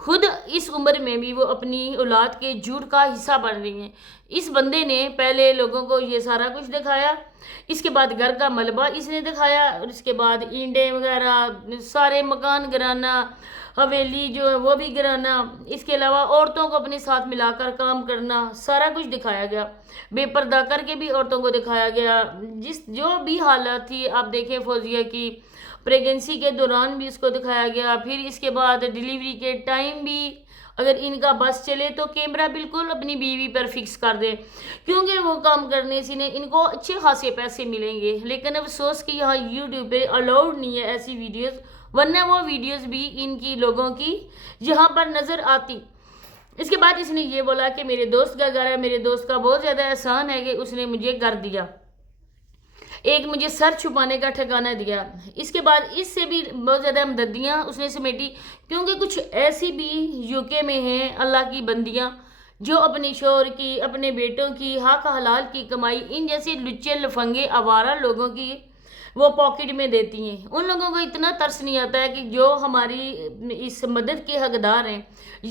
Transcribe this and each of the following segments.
خود اس عمر میں بھی وہ اپنی اولاد کے جھوٹ کا حصہ بن رہی ہیں۔ اس بندے نے پہلے لوگوں کو یہ سارا کچھ دکھایا، اس کے بعد گھر کا ملبہ اس نے دکھایا، اور اس کے بعد اینڈیں وغیرہ سارے مکان گرانا، حویلی جو ہے وہ بھی گرانا، اس کے علاوہ عورتوں کو اپنے ساتھ ملا کر کام کرنا، سارا کچھ دکھایا گیا، بے پردہ کر کے بھی عورتوں کو دکھایا گیا۔ جو بھی حالت تھی آپ دیکھیں فوزیہ کی پریگنسی کے دوران بھی اس کو دکھایا گیا، پھر اس کے بعد ڈیلیوری کے ٹائم بھی اگر ان کا بس چلے تو کیمرہ بالکل اپنی بیوی پر فکس کر دے، کیونکہ وہ کام کرنے سے ان کو اچھے خاصے پیسے ملیں گے۔ لیکن افسوس کہ یہاں یوٹیوب پہ الاؤڈ نہیں ہے ایسی ویڈیوز، ورنہ وہ ویڈیوز بھی ان کی لوگوں کی یہاں پر نظر آتی۔ اس کے بعد اس نے یہ بولا کہ میرے دوست کا گھر ہے، میرے دوست کا بہت زیادہ احسان ہے کہ اس نے مجھے گھر دیا، ایک مجھے سر چھپانے کا ٹھکانہ دیا۔ اس کے بعد اس سے بھی بہت زیادہ ہمدردیاں اس نے سمیٹی، کیونکہ کچھ ایسی بھی یو کے میں ہیں اللہ کی بندیاں جو اپنے شوہر کی، اپنے بیٹوں کی حق حلال کی کمائی ان جیسے لچے لفنگے آوارہ لوگوں کی وہ پاکٹ میں دیتی ہیں۔ ان لوگوں کو اتنا ترس نہیں آتا ہے کہ جو ہماری اس مدد کے حقدار ہیں،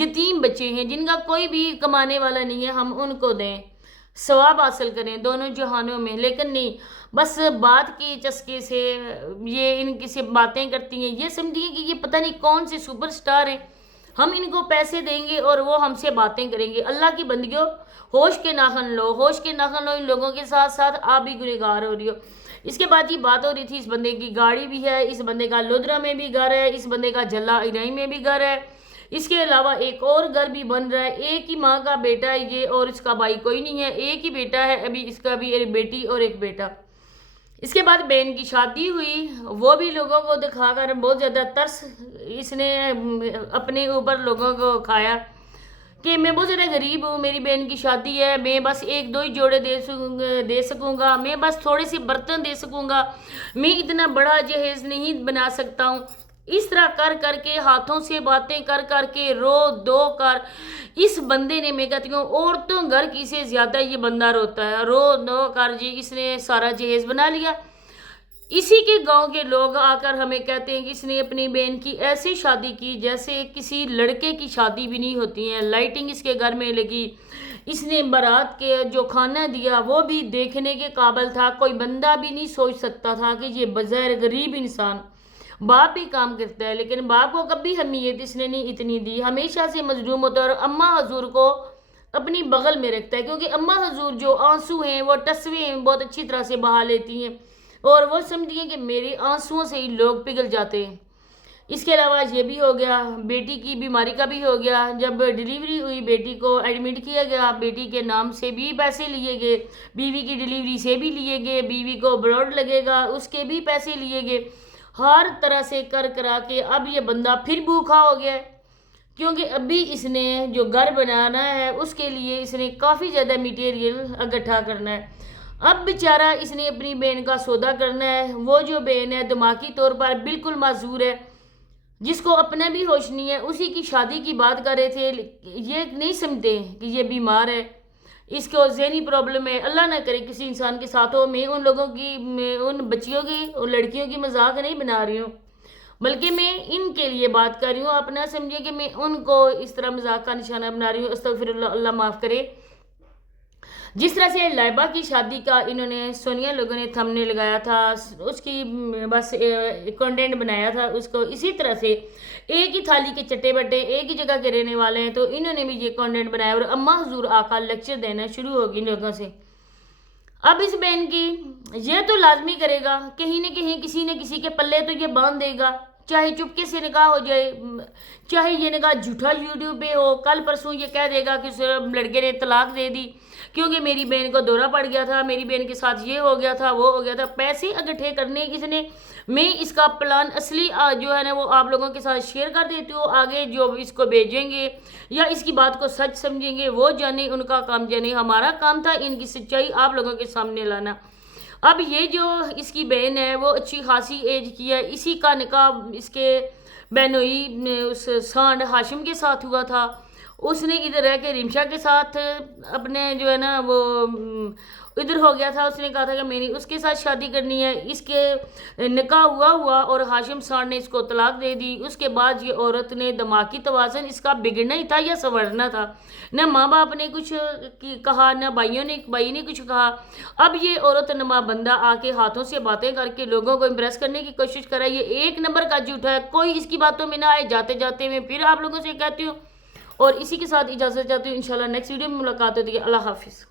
یتیم بچے ہیں جن کا کوئی بھی کمانے والا نہیں ہے، ہم ان کو دیں، ثواب حاصل کریں دونوں جہانوں میں۔ لیکن نہیں، بس بات کی چسکے سے یہ ان کی سے باتیں کرتی ہیں، یہ سمجھتی ہیں کہ یہ پتہ نہیں کون سے سپر سٹار ہیں، ہم ان کو پیسے دیں گے اور وہ ہم سے باتیں کریں گے۔ اللہ کی بندگیوں، ہوش کے ناخن لو، ہوش کے ناخن لو، ان لوگوں کے ساتھ ساتھ آپ بھی گنہگار ہو رہی ہو۔ اس کے بعد یہ بات ہو رہی تھی اس بندے کی گاڑی بھی ہے، اس بندے کا لودرا میں بھی گھر ہے، اس بندے کا جلا ارائی میں بھی گھر ہے، اس کے علاوہ ایک اور گھر بھی بن رہا ہے، ایک ہی ماں کا بیٹا ہے یہ، اور اس کا بھائی کوئی نہیں ہے، ایک ہی بیٹا ہے ابھی اس کا بھی، ایک بیٹی اور ایک بیٹا۔ اس کے بعد بہن کی شادی ہوئی، وہ بھی لوگوں کو دکھا کر بہت زیادہ ترس اس نے اپنے اوپر لوگوں کو کھایا کہ میں بہت زیادہ غریب ہوں، میری بہن کی شادی ہے، میں بس ایک دو ہی جوڑے دے سکوں گا، میں بس تھوڑے سے برتن دے سکوں گا، میں اتنا بڑا جہیز نہیں بنا سکتا ہوں۔ اس طرح کر کر کے ہاتھوں سے باتیں کر کر کے رو دو کر اس بندے نے، میں کہتی ہوں عورتوں گھر کی سے زیادہ یہ بندہ روتا ہے، رو دو کر جی اس نے سارا جہیز بنا لیا۔ اسی کے گاؤں کے لوگ آ کر ہمیں کہتے ہیں کہ اس نے اپنی بہن کی ایسی شادی کی جیسے کسی لڑکے کی شادی بھی نہیں ہوتی ہیں، لائٹنگ اس کے گھر میں لگی، اس نے بارات کے جو کھانا دیا وہ بھی دیکھنے کے قابل تھا، کوئی بندہ بھی نہیں سوچ سکتا تھا کہ یہ بظاہر غریب انسان، باپ بھی کام کرتا ہے لیکن باپ کو کبھی اہمیت اس نے نہیں اتنی دی، ہمیشہ سے مظلوم ہوتا ہے، اور اماں حضور کو اپنی بغل میں رکھتا ہے، کیونکہ اماں حضور جو آنسو ہیں وہ ٹسوے ہیں بہت اچھی طرح سے بہا لیتی ہیں، اور وہ سمجھتی ہیں کہ میرے آنسوؤں سے ہی لوگ پگھل جاتے ہیں۔ اس کے علاوہ یہ بھی ہو گیا، بیٹی کی بیماری کا بھی ہو گیا، جب ڈیلیوری ہوئی بیٹی کو ایڈمٹ کیا گیا، بیٹی کے نام سے بھی پیسے لیے گئے، بیوی کی ڈیلیوری سے بھی لیے گئے، بیوی کو بلڈ لگے گا اس کے بھی پیسے لیے گئے، ہر طرح سے کر کرا کے اب یہ بندہ پھر بھوکا ہو گیا ہے، کیونکہ ابھی اس نے جو گھر بنانا ہے اس کے لیے اس نے کافی زیادہ میٹیریل اکٹھا کرنا ہے۔ اب بیچارہ اس نے اپنی بہن کا سودا کرنا ہے، وہ جو بہن ہے دماغی طور پر بالکل معذور ہے، جس کو اپنا بھی ہوش نہیں ہے، اسی کی شادی کی بات کر رہے تھے، یہ نہیں سمجھتے کہ یہ بیمار ہے، اس کو ذہنی پرابلم ہے، اللہ نہ کرے کسی انسان کے ساتھ ہو۔ میں ان لوگوں کی، ان بچیوں کی، ان لڑکیوں کی مذاق نہیں بنا رہی ہوں، بلکہ میں ان کے لیے بات کر رہی ہوں، آپ نہ سمجھے کہ میں ان کو اس طرح مذاق کا نشانہ بنا رہی ہوں، استغفر اللہ، اللہ معاف کرے۔ جس طرح سے لائبہ کی شادی کا انہوں نے سونیا لوگوں نے تھمنے لگایا تھا، اس کی بس کنٹینٹ بنایا تھا اس کو، اسی طرح سے ایک ہی تھالی کے چٹے بٹے ایک ہی جگہ کے رہنے والے ہیں، تو انہوں نے بھی یہ کنٹینٹ بنایا، اور اماں حضور آقا لیکچر دینا شروع ہوگی لوگوں سے۔ اب اس بہن کی یہ تو لازمی کرے گا، کہیں نہ کہیں کسی نہ کسی کے پلے تو یہ باندھ دے گا، چاہے چپکے سے نکاح ہو جائے، چاہے یہ نکاح جھوٹا یوٹیوب پہ ہو، کل پرسوں یہ کہہ دے گا کہ اس لڑکے نے طلاق دے دی کیونکہ میری بہن کو دورہ پڑ گیا تھا، میری بہن کے ساتھ یہ ہو گیا تھا، وہ ہو گیا تھا، پیسے اکٹھے کرنے اس نے۔ میں اس کا پلان اصلی جو ہے نا وہ آپ لوگوں کے ساتھ شیئر کر دیتی ہوں، آگے جو اس کو بھیجیں گے یا اس کی بات کو سچ سمجھیں گے وہ جانے، ان کا کام جانے، ہمارا کام تھا ان کی سچائی آپ لوگوں کے سامنے لانا۔ اب یہ جو اس کی بہن ہے وہ اچھی خاصی ایج کی ہے، اسی کا نکاح اس کے بہنوئی اس سانڈ ہاشم کے ساتھ ہوا تھا، اس نے ادھر رہ کے رمشا کے ساتھ اپنے جو ہے نا وہ ادھر ہو گیا تھا، اس نے کہا تھا کہ میں نے اس کے ساتھ شادی کرنی ہے، اس کے نکاح ہوا اور ہاشم سان نے اس کو طلاق دے دی۔ اس کے بعد یہ عورت نے دماغی توازن اس کا بگڑنا ہی تھا یا سنورنا تھا، نہ ماں باپ نے کچھ کہا، نہ بھائی نے کچھ کہا۔ اب یہ عورت نما بندہ آ کے ہاتھوں سے باتیں کر کے لوگوں کو امپریس کرنے کی کوشش کر رہا ہے۔ یہ ایک نمبر کا جھوٹا ہے، کوئی اس کی باتوں میں نہ آئے۔ جاتے جاتے میں پھر آپ لوگوں سے کہتی ہوں اور اسی کے ساتھ اجازت چاہتی ہوں، انشاءاللہ نیکسٹ ویڈیو میں ملاقات ہوتی ہے۔ اللہ حافظ۔